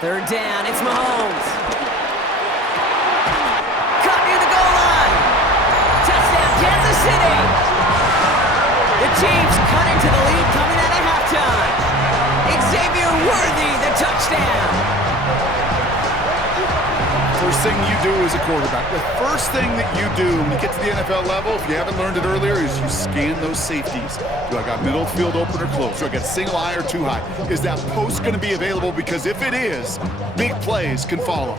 Third down, it's Mahomes. Caught near the goal line. Touchdown, Kansas City. The Chiefs cut into the lead coming out of halftime. Xavier Worthy, the touchdown. First thing you do as a quarterback, the first thing that you do when you get to the NFL level, if you haven't learned it earlier, is you scan those safeties. Do I got middle field open or close? Do I got single high or two high? Is that post going to be available? Because if it is, big plays can follow.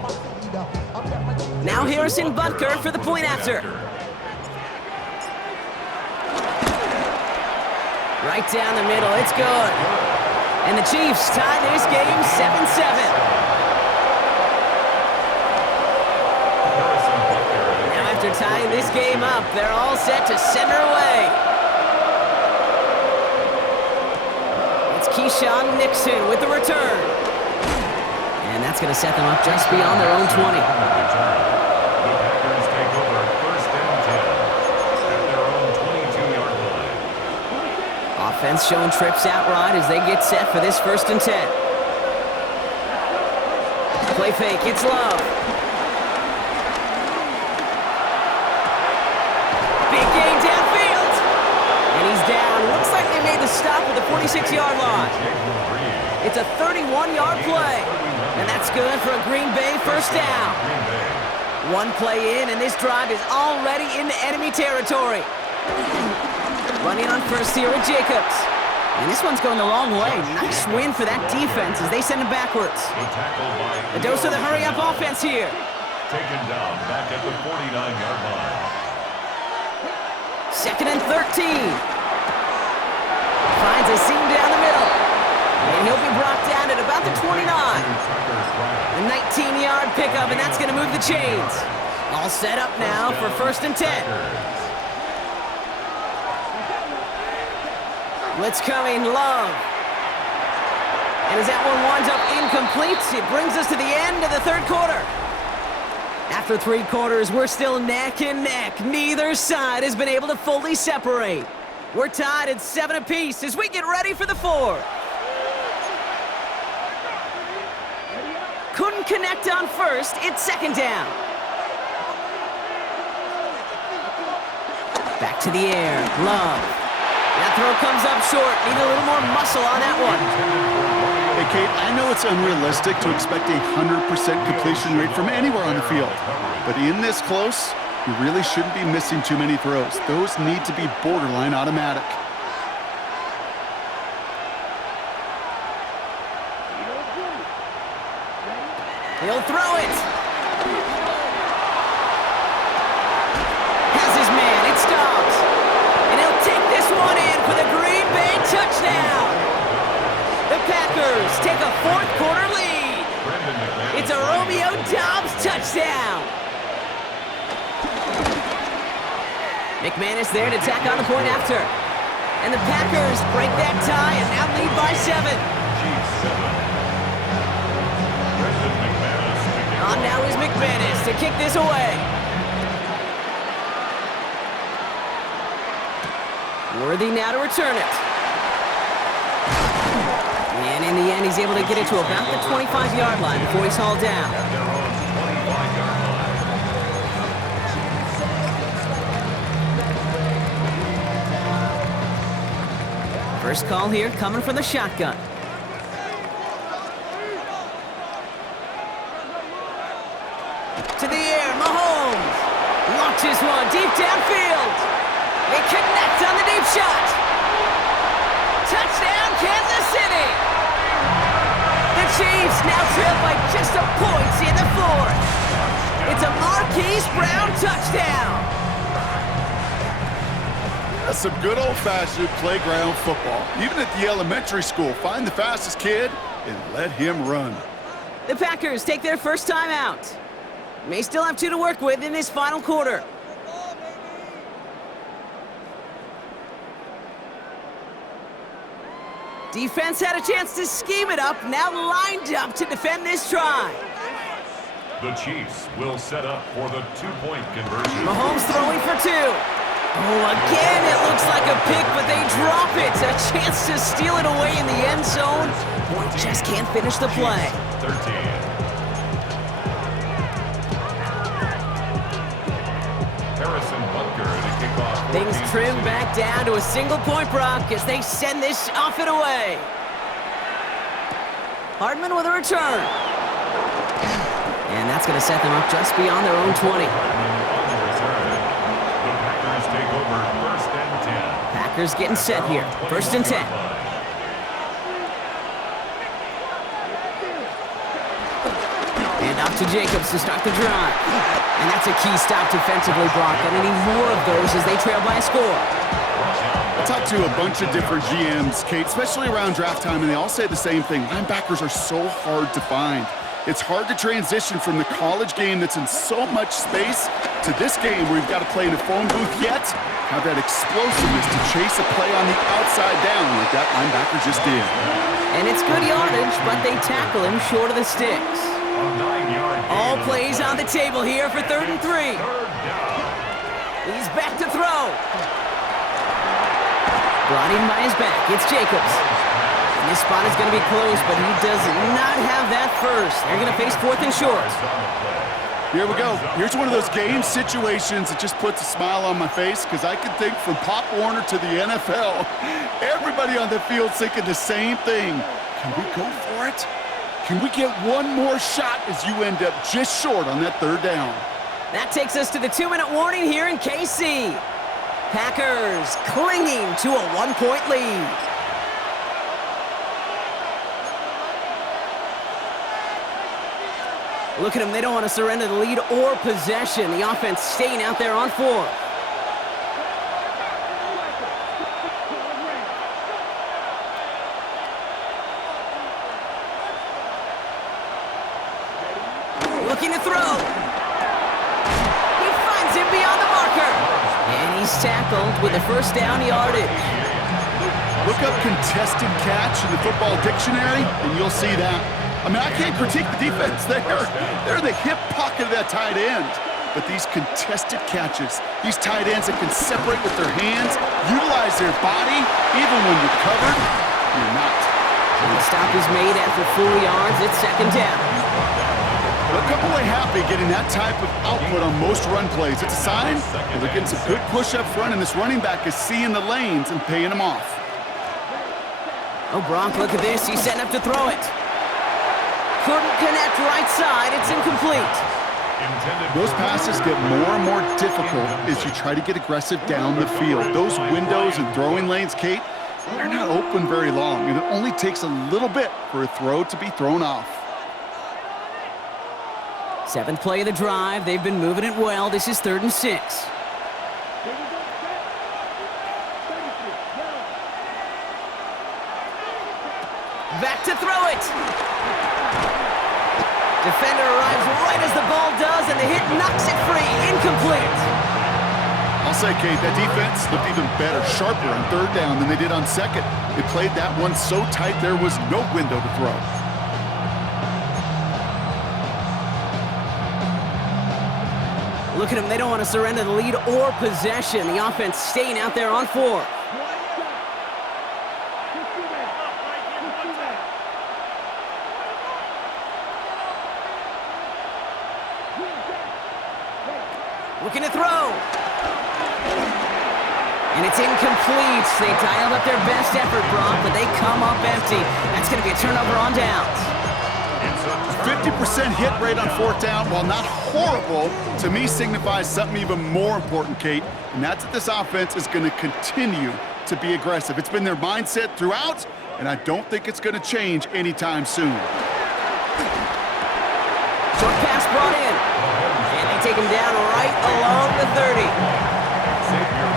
Now Harrison Butker for the point after. Right down the middle, it's good. And the Chiefs tie this game 7-7. After tying this game up, they're all set to center away. It's Keyshawn Nixon with the return. And that's going to set them up just beyond their own 20. The Packers take over first and 10 at their own 22-yard line. Offense showing trips out right as they get set for this first and 10. Play fake, it's Love. Looks like they made the stop at the 46-yard line. It's a 31-yard play, and that's good for a Green Bay first down. One play in, and this drive is already into enemy territory. Running on first here with Jacobs. And this one's going the wrong way. Nice win for that defense as they send it backwards. A dose of the hurry-up offense here. Taken down back at the 49-yard line. Second and 13. Finds a seam down the middle. And he'll be brought down at about the 29. A 19-yard pickup, and that's going to move the chains. All set up now for first and 10. Blitz coming, Love. And as that one winds up incomplete, it brings us to the end of the third quarter. After 3 quarters, we're still neck and neck. Neither side has been able to fully separate. We're tied at 7 apiece as we get ready for the fourth. Couldn't connect on first. It's second down. Back to the air. Love. That throw comes up short. Need a little more muscle on that one. Hey, Kate, I know it's unrealistic to expect a 100% completion rate from anywhere on the field. But in this close, you really shouldn't be missing too many throws. Those need to be borderline automatic. He'll throw it. Has his man. It stops. And he'll take this one in for the Green Bay touchdown. The Packers take a fourth quarter lead. It's a Romeo Doubs touchdown. McManus there to tack on the point after. And the Packers break that tie and now lead by 7. On now is McManus to kick this away. Worthy now to return it. And in the end, he's able to get it to about the 25-yard line before he's hauled down. First call here coming from the shotgun. To the air, Mahomes launches one deep downfield. They connect on the deep shot. Touchdown, Kansas City. The Chiefs now trail by just a point in the fourth. It's a Marquise Brown touchdown. That's some good old-fashioned playground football. Even at the elementary school, find the fastest kid and let him run. The Packers take their first time out. May still have 2 to work with in this final quarter. Defense had a chance to scheme it up, now lined up to defend this try. The Chiefs will set up for the 2-point conversion. Mahomes throwing for 2. Oh, again, it looks like a pick, but they drop it. A chance to steal it away in the end zone. Boy, just can't finish the play. 13. Harrison Butker to kick off. Things trim back down to a single point, Brock, as they send this off and away. Hardman with a return. And that's going to set them up just beyond their own 20. Packers getting set here. 1st and 10. And off to Jacobs to start the drive. And that's a key stop defensively, Brock. And they need more of those as they trail by a score. I talked to a bunch of different GMs, Kate, especially around draft time, and they all say the same thing. Linebackers are so hard to find. It's hard to transition from the college game that's in so much space to this game where you've got to play in a phone booth, yet have that explosiveness to chase a play on the outside down like that linebacker just did. And it's good yardage, but they tackle him short of the sticks. All plays on the table here for 3rd and 3. He's back to throw. Brought in by his back. It's Jacobs. And this spot is going to be close, but he does not have that first. They're going to face 4th and short. Here we go. Here's one of those game situations that just puts a smile on my face, because I can think from Pop Warner to the NFL, everybody on the field thinking the same thing. Can we go for it? Can we get one more shot as you end up just short on that 3rd down? That takes us to the 2-minute warning here in KC. Packers clinging to a 1-point lead. Look at them, they don't want to surrender the lead or possession. The offense staying out there on 4. Looking to throw. He finds him beyond the marker. And he's tackled with a 1st down yardage. Look up contested catch in the football dictionary, and you'll see that. I mean, I can't critique the defense there. They're in the hip pocket of that tight end. But these contested catches, these tight ends that can separate with their hands, utilize their body, even when you're covered, you're not. And the stop is made after 4 yards. It's 2nd down. Look up away happy getting that type of output on most run plays. It's a sign that they're getting some good push up front, and this running back is seeing the lanes and paying them off. Oh, Brock, look at this. He's setting up to throw it. Couldn't connect right side. It's incomplete. Those passes get more and more difficult as you try to get aggressive down the field. Those windows and throwing lanes, Kate, they're not open very long, and it only takes a little bit for a throw to be thrown off. 7th play of the drive. They've been moving it well. This is 3rd and 6. Back to throw it. Defender arrives right as the ball does, and the hit knocks it free. Incomplete. I'll say, Kate, that defense looked even better, sharper on 3rd down than they did on 2nd. They played that one so tight there was no window to throw. Look at them. They don't want to surrender the lead or possession. The offense staying out there on 4. Looking to throw. And it's incomplete. They dialed up their best effort, Brock, but they come up empty. That's going to be a turnover on downs. 50% hit rate on 4th down, while not horrible, to me signifies something even more important, Kate, and that's that this offense is going to continue to be aggressive. It's been their mindset throughout, and I don't think it's going to change anytime soon. Short pass brought in. And they take him down right along the 30.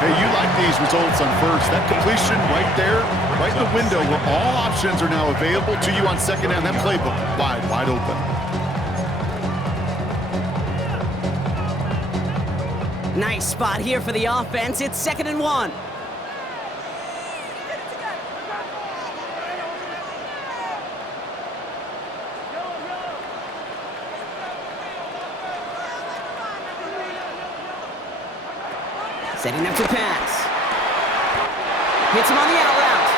Hey, you like these results on 1st. That completion right there, right in the window where all options are now available to you on 2nd down. That playbook wide open. Nice spot here for the offense. It's 2nd and 1. Setting up to pass. Hits him on the out route.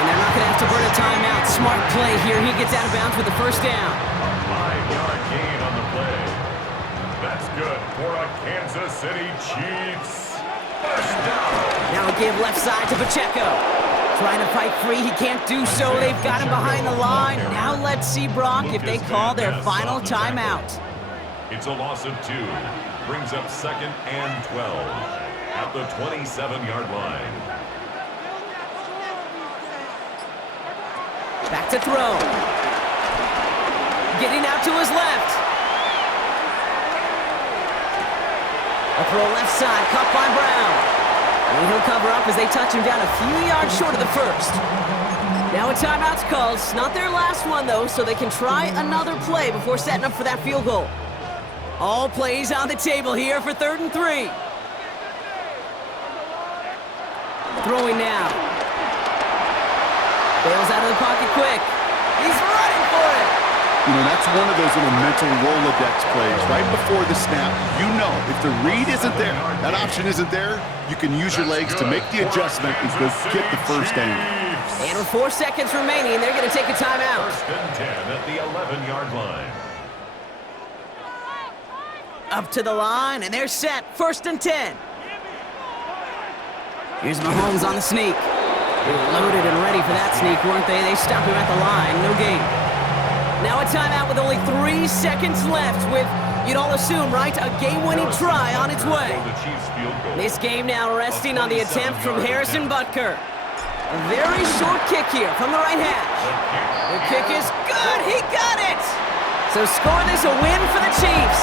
And they're not going to have to burn a timeout. Smart play here. He gets out of bounds with the first down. A 5-yard gain on the play. That's good for a Kansas City Chiefs. First down. Now a give left side to Pacheco. Trying to fight free. He can't do so. They've got him behind the line. Now let's see, Brock, if they call their final timeout. It's a loss of 2. Brings up 2nd and 12 at the 27-yard line. Back to throw. Getting out to his left. A throw left side, caught by Brown. And he'll cover up as they touch him down a few yards short of the first. Now a timeout's called. It's not their last one, though, so they can try another play before setting up for that field goal. All plays on the table here for 3rd and 3. Throwing now. Bails out of the pocket quick. He's running for it. You know, that's one of those little mental Rolodex plays. Right before the snap, you know, if the read isn't there, that option isn't there, you can use your legs to make the adjustment and go get the first down. And with 4 seconds remaining, they're going to take a timeout. 1st and 10 at the 11-yard line. Up to the line, and they're set. 1st and 10. Here's Mahomes on the sneak. They were loaded and ready for that sneak, weren't they? They stopped him at the line. No gain. Now a timeout with only 3 seconds left with, you'd all assume, right, a game-winning try on its way. This game now resting on the attempt from Harrison Butker. A very short kick here from the right hash. The kick is good. He got it. So score this a win for the Chiefs.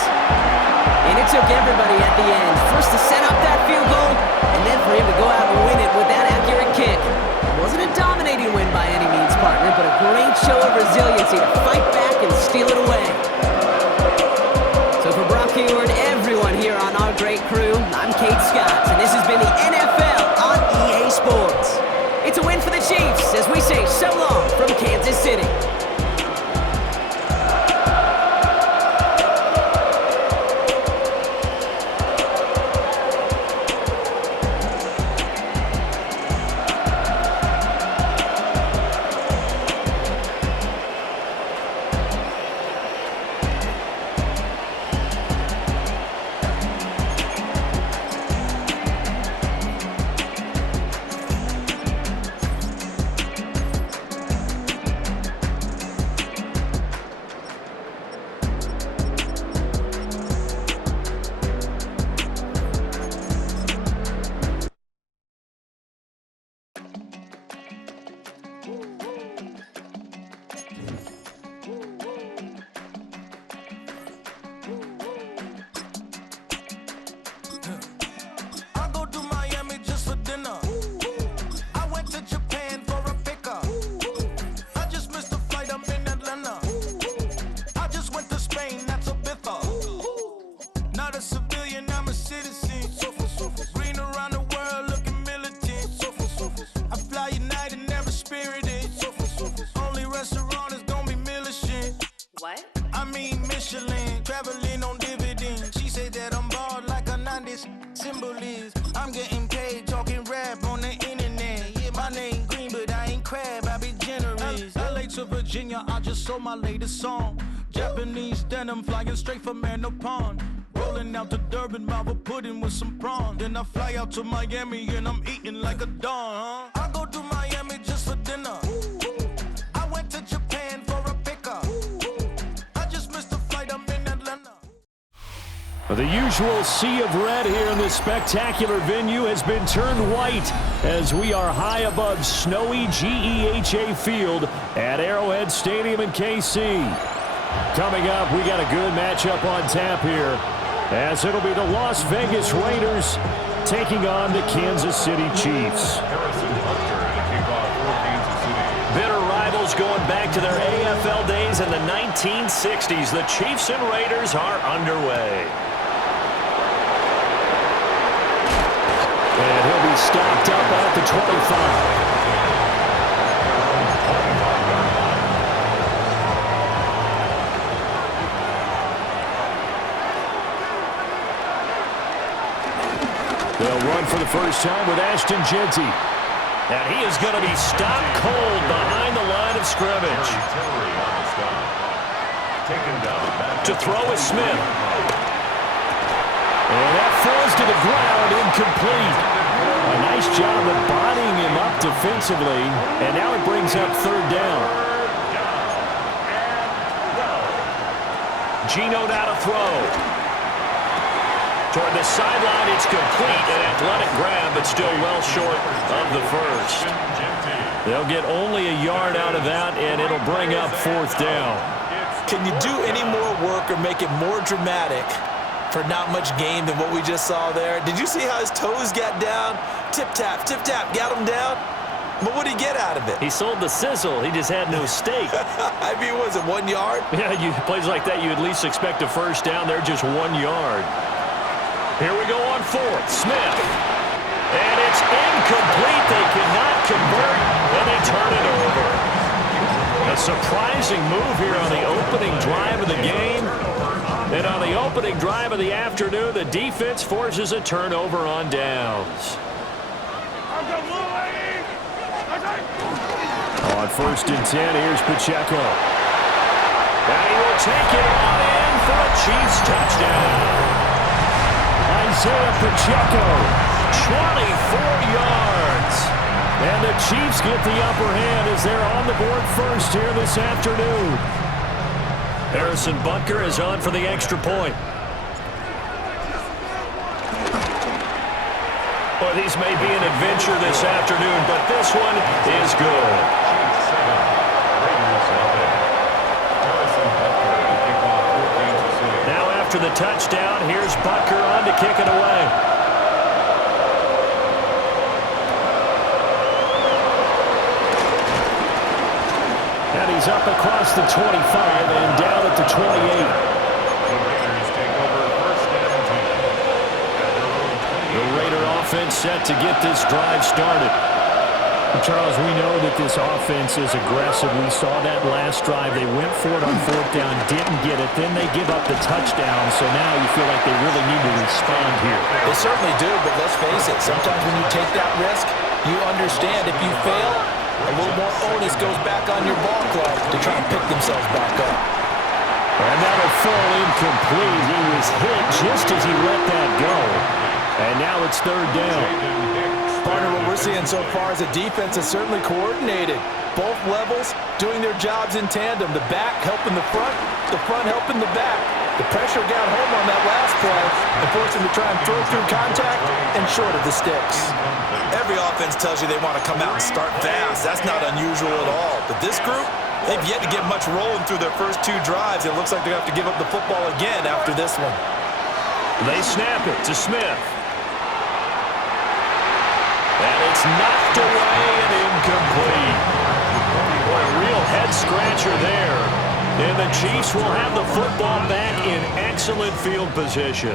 And it took everybody at the end. First to set up that field goal, and then for him to go out and win it with that accurate kick. It wasn't a dominating win by any means, partner, but a great show of resiliency to fight back and steal it away. So for Brock Hayward, everyone here on our great crew, I'm Kate Scott, and this has been the NFL on EA Sports. It's a win for the Chiefs as we say so long from Kansas City. Virginia, I just sold my latest song. Japanese denim flying straight from Manapon. Rolling out to Durban, mouth a pudding with some prawn. Then I fly out to Miami and I'm eating like a don, huh? I go to Miami just for dinner. I went to Japan for a pickup. I just missed the flight, I'm in Atlanta. The usual sea of red here in this spectacular venue has been turned white as we are high above snowy GEHA Field at Arrowhead Stadium in KC. Coming up, we got a good matchup on tap here as it'll be the Las Vegas Raiders taking on the Kansas City Chiefs. Bitter rivals going back to their AFL days in the 1960s. The Chiefs and Raiders are underway. And he'll be stopped up at the 25. They'll run for the first time with Ashton Jeanty. And he is going to be stopped cold behind the line of scrimmage. To throw is Smith. And that falls to the ground, incomplete. A nice job of bodying him up defensively. And now it brings up third down. Geno now to throw. Toward the sideline, it's complete. An athletic grab, but still well short of the first. They'll get only a yard out of that, and it'll bring up fourth down. Can you do any more work or make it more dramatic for not much gain than what we just saw there? Did you see how his toes got down? Tip-tap, got him down. But what did he get out of it? He sold the sizzle. He just had no steak. I mean, was it 1 yard? Yeah, plays like that, you at least expect a first down. They're just 1 yard. Here we go on fourth. Smith. And it's incomplete. They cannot convert, and they turn it over. A surprising move here on the opening drive of the game. And on the opening drive of the afternoon, the defense forces a turnover on downs. On first and 10, here's Pacheco. And he will take it on in for a Chiefs touchdown. Isaiah Pacheco, 24 yards. And the Chiefs get the upper hand as they're on the board first here this afternoon. Harrison Butker is on for the extra point. Well, these may be an adventure this afternoon, but this one is good. Now after the touchdown, here's Butker on to kick it away. And he's up across the 25 and down at the 28. The Raider offense set to get this drive started. Charles, we know that this offense is aggressive. We saw that last drive. They went for it on fourth down, didn't get it. Then they give up the touchdown. So now you feel like they really need to respond here. They certainly do, but let's face it. Sometimes when you take that risk, you understand if you fail, a little more onus goes back on your ball club to try and pick themselves back up. And that'll fall incomplete. He was hit just as he let that go. And now it's third down. Partner, what we're seeing so far is the defense is certainly coordinated. Both levels doing their jobs in tandem. The back helping the front helping the back. The pressure got home on that last play and forced them to try and throw through contact and short of the sticks. Every offense tells you they want to come out and start fast. That's not unusual at all. But this group, they've yet to get much rolling through their first two drives. It looks like they're going to have to give up the football again after this one. They snap it to Smith. And it's knocked away and incomplete. Boy, a real head-scratcher there. And the Chiefs will have the football back in excellent field position.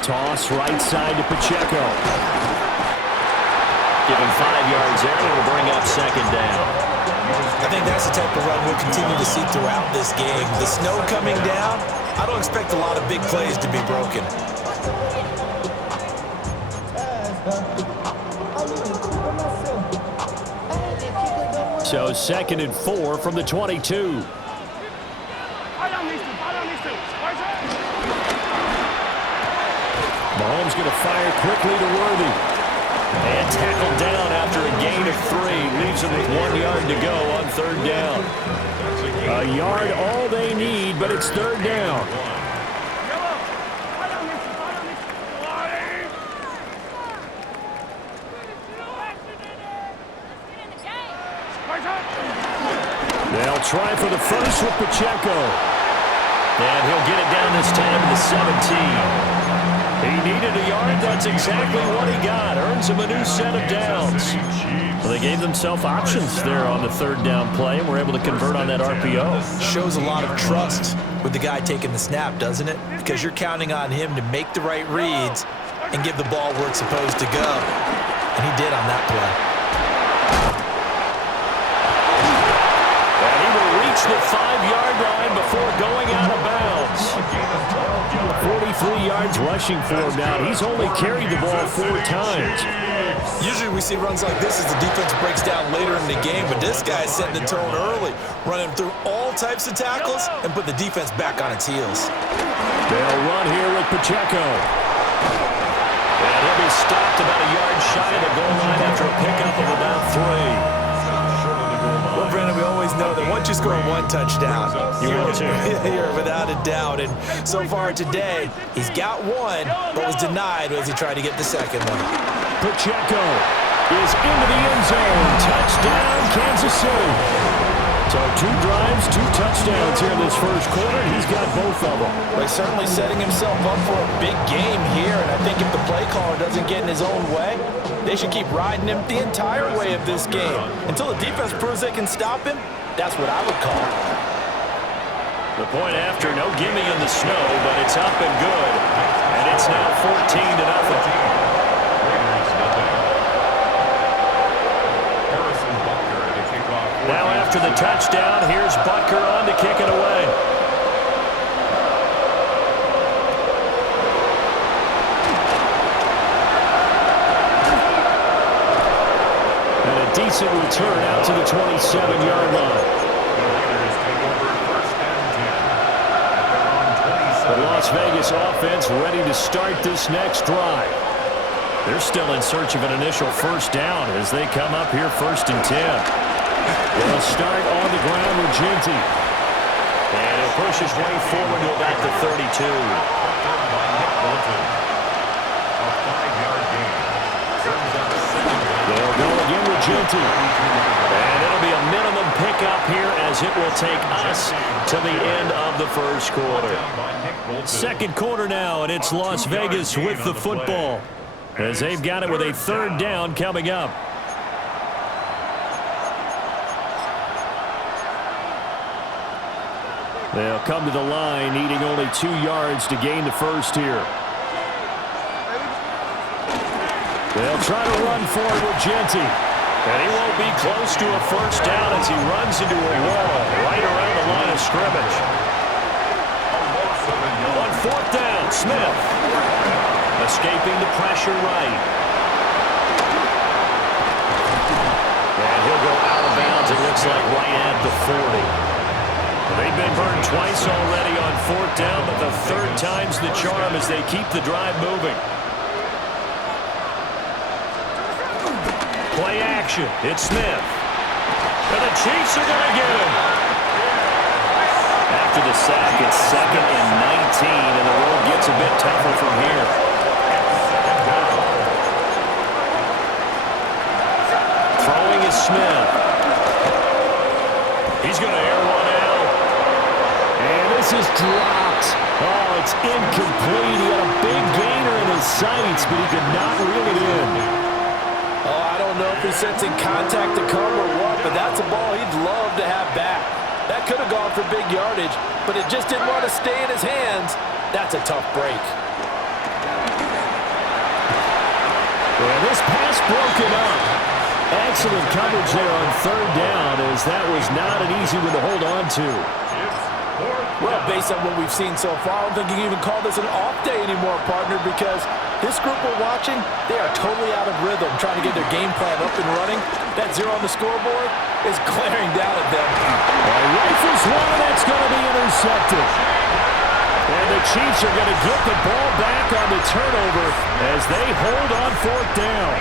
Toss right side to Pacheco. Give him 5 yards there, and it'll bring up second down. I think that's the type of run we'll continue to see throughout this game. The snow coming down, I don't expect a lot of big plays to be broken. So 2nd and 4 from the 22. Mahomes going to fire quickly to Worthy. And tackled down after a gain of 3. Leaves him with 1 yard to go on third down. A yard all they need, but it's third down. They'll try for the first with Pacheco. And he'll get it down this time to the 17. He needed a yard. That's exactly what he got. Earns him a new set of downs. Well, they gave themselves options there on the third down play and were able to convert on that RPO. Shows a lot of trust with the guy taking the snap, doesn't it? Because you're counting on him to make the right reads and give the ball where it's supposed to go. And he did on that play. And he will reach reach the 5-yard line before going out of bounds. 43 yards rushing for him now. He's only carried the ball 4 times. Usually we see runs like this as the defense breaks down later in the game, but this guy's setting the tone early, running through all types of tackles and put the defense back on its heels. They'll run here with Pacheco. And he'll be stopped about a yard shy of the goal line after a pickup of about 3. Well, Brandon, we always know that once you score 1 touchdown, you're without a doubt. And so far today, he's got 1, but was denied as he tried to get the second one. Pacheco is into the end zone. Touchdown, Kansas City. So 2 drives, 2 touchdowns here in this first quarter, and he's got both of them. Well, he's certainly setting himself up for a big game here, and I think if the play caller doesn't get in his own way, they should keep riding him the entire way of this game. Until the defense proves they can stop him, that's what I would call it. The point after, no gimme in the snow, but it's up and good. And it's now 14-0. Now after the touchdown, here's Butker on to kick it away. And a decent return out to the 27-yard line. The Las Vegas offense ready to start this next drive. They're still in search of an initial first down as they come up here 1st and 10. They'll start on the ground with Ginty. And he'll push his way forward to about the 32. They'll go again with Ginty. And it'll be a minimum pickup here as it will take us to the end of the first quarter. Second quarter now, and it's Las Vegas with the football as they've got it with a 3rd down coming up. They'll come to the line, needing only 2 yards to gain the first here. They'll try to run forward with Ginty. And he won't be close to a first down as he runs into a wall right around the line of scrimmage. On 4th down, Smith. Escaping the pressure right. And he'll go out of bounds, it looks like, right at the 40. They've been burned twice already on 4th down, but the 3rd time's the charm as they keep the drive moving. Play action. It's Smith. And the Chiefs are going to get him. After the sack, it's 2nd and 19, and the road gets a bit tougher from here. Throwing is Smith. He's going to air one out. And this is dropped. Oh, it's incomplete. He had a big gainer in his sights, but he could not reel it in. Oh, I don't know if he's sensing contact to come or what, but that's a ball he'd love to have back. That could have gone for big yardage, but it just didn't want to stay in his hands. That's a tough break. Well, this pass broken up. Excellent coverage there on 3rd down, as that was not an easy one to hold on to. Well, based on what we've seen so far, I don't think you can even call this an off day anymore, partner, because this group we're watching, they are totally out of rhythm, trying to get their game plan up and running. That 0 on the scoreboard is glaring down at them. Rifles one, and that's going to be intercepted. And the Chiefs are going to get the ball back on the turnover as they hold on 4th down.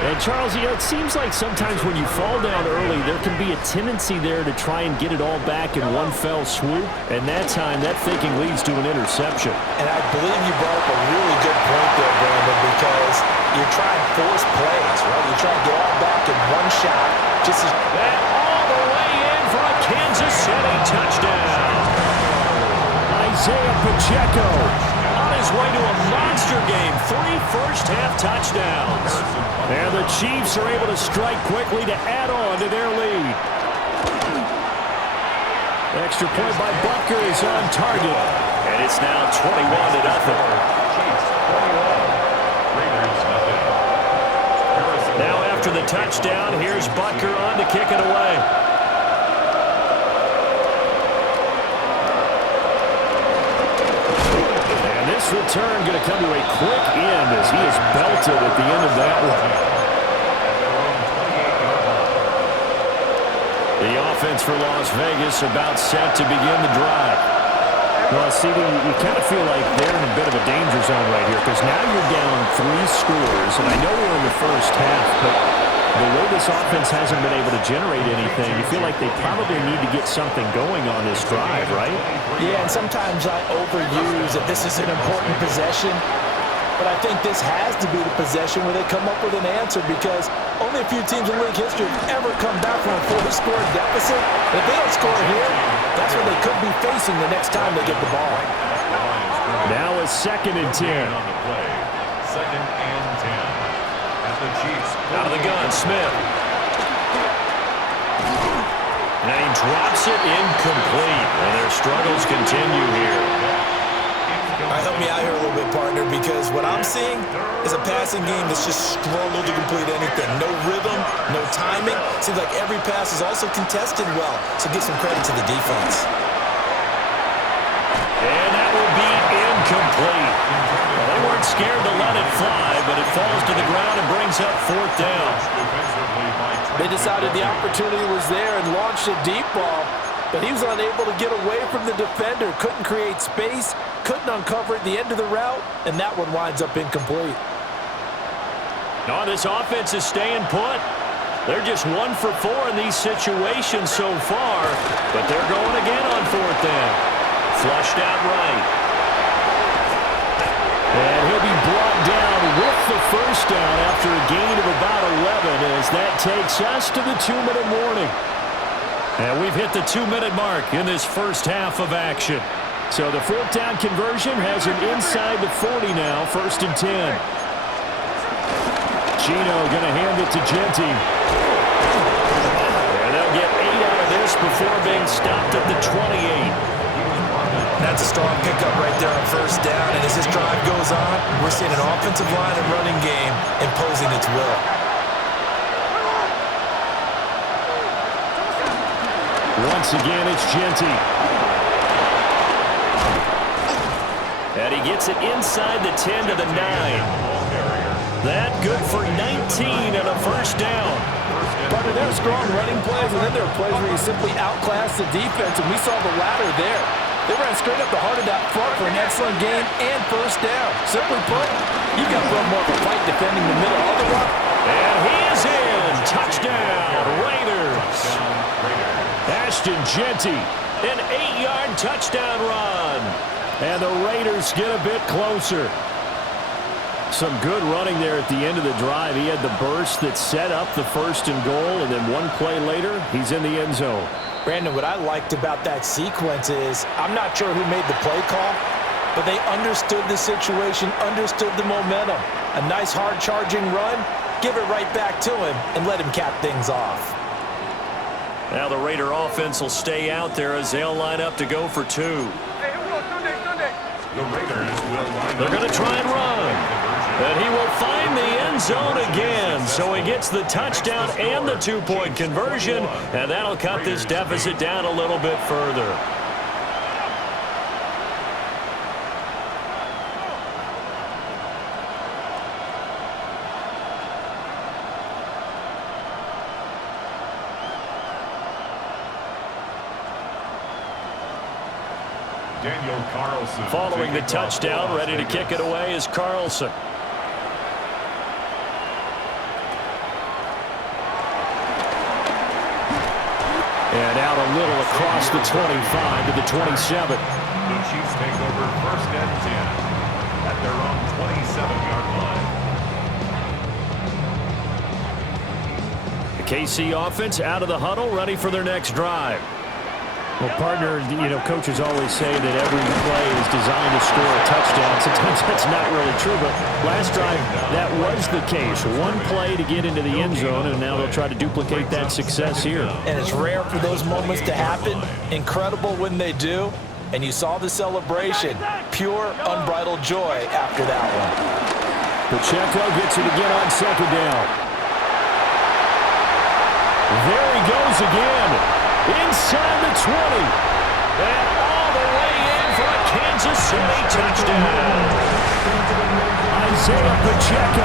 And, Charles, you know, it seems like sometimes when you fall down early, there can be a tendency there to try and get it all back in one fell swoop. And that time, that thinking leads to an interception. And I believe you brought up a really good point there, Brandon, because you're trying to force plays, right? You're trying to get all back in one shot. Just as that all the way in for a Kansas City touchdown. Isaiah Pacheco on his way to a monster game. 3 first-half touchdowns. And the Chiefs are able to strike quickly to add on to their lead. Extra point by Butker is on target. And it's now 21-0. Now after the touchdown, here's Butker on to kick it away. This return going to come to a quick end as he is belted at the end of that one. The offense for Las Vegas about set to begin the drive. Well, Stevie, you kind of feel like they're in a bit of a danger zone right here because now you're down 3 scores, and I know we're in the first half, but the way this offense hasn't been able to generate anything, you feel like they probably need to get something going on this drive, right? Yeah, and sometimes I overuse that this is an important possession, but I think this has to be the possession where they come up with an answer because only a few teams in league history have ever come back from a 4-score deficit. And if they don't score here, that's what they could be facing the next time they get the ball. Now a 2nd and 10. On the play, 2nd and 10. At the Chiefs. Out of the gun, Smith. And he drops it incomplete. And their struggles continue here. All right, help me out here a little bit, partner, because what I'm seeing is a passing game that's just struggled to complete anything. No rhythm, no timing. Seems like every pass is also contested well, so give some credit to the defense. And that will be incomplete. Well, they weren't scared to let it fly, but it falls to the ground and brings up 4th down. They decided the opportunity was there and launched a deep ball, but he was unable to get away from the defender, couldn't create space, couldn't uncover at the end of the route, and that one winds up incomplete. No, this offense is staying put. They're just 1 for 4 in these situations so far, but they're going again on 4th down. Flushed out right. And he'll be brought down with the first down after a gain of about 11 as that takes us to the 2-minute warning. And we've hit the 2-minute mark in this first half of action. So the 4th down conversion has him inside the 40 now, 1st and 10. Gino going to hand it to Genti. And they'll get 8 out of this before being stopped at the 28. That's a strong pickup right there on 1st down, and as this drive goes on, we're seeing an offensive line and running game imposing its will. Once again, it's Genti. And he gets it inside the 10 to the 9. That good for 19 and a 1st down. But there are strong running plays, and then there are plays where you simply outclass the defense, and we saw the latter there. They ran straight up the heart of that front for an excellent gain and 1st down. Simply put, you've got to put more of a fight defending the middle of the run. And he is in. Touchdown, Raiders. Ashton Genti, an 8-yard touchdown run. And the Raiders get a bit closer. Some good running there at the end of the drive. He had the burst that set up the 1st and goal, and then 1 play later, he's in the end zone. Brandon, what I liked about that sequence is I'm not sure who made the play call, but they understood the situation, understood the momentum. A nice hard-charging run, give it right back to him, and let him cap things off. Now the Raider offense will stay out there as they'll line up to go for 2. The Raiders will line up. They're going to try and run. And he will find the end zone again. So he gets the touchdown and the 2-point conversion. And that'll cut this deficit down a little bit further. Daniel Carlson. Following the touchdown, ready to kick it away is Carlson. And out a little across the 25 to the 27. The Chiefs take over 1st and 10 at their own 27-yard line. The KC offense out of the huddle, ready for their next drive. Well, partner, you know, coaches always say that every play is designed to score a touchdown. Sometimes that's not really true, but last drive, that was the case. 1 play to get into the end zone, and now they'll try to duplicate that success here. And it's rare for those moments to happen. Incredible when they do. And you saw the celebration. Pure, unbridled joy after that one. Pacheco gets it again on 2nd down. There he goes again. Inside the 20. And all the way in for a Kansas Kansas City touchdown. Isaiah Pacheco.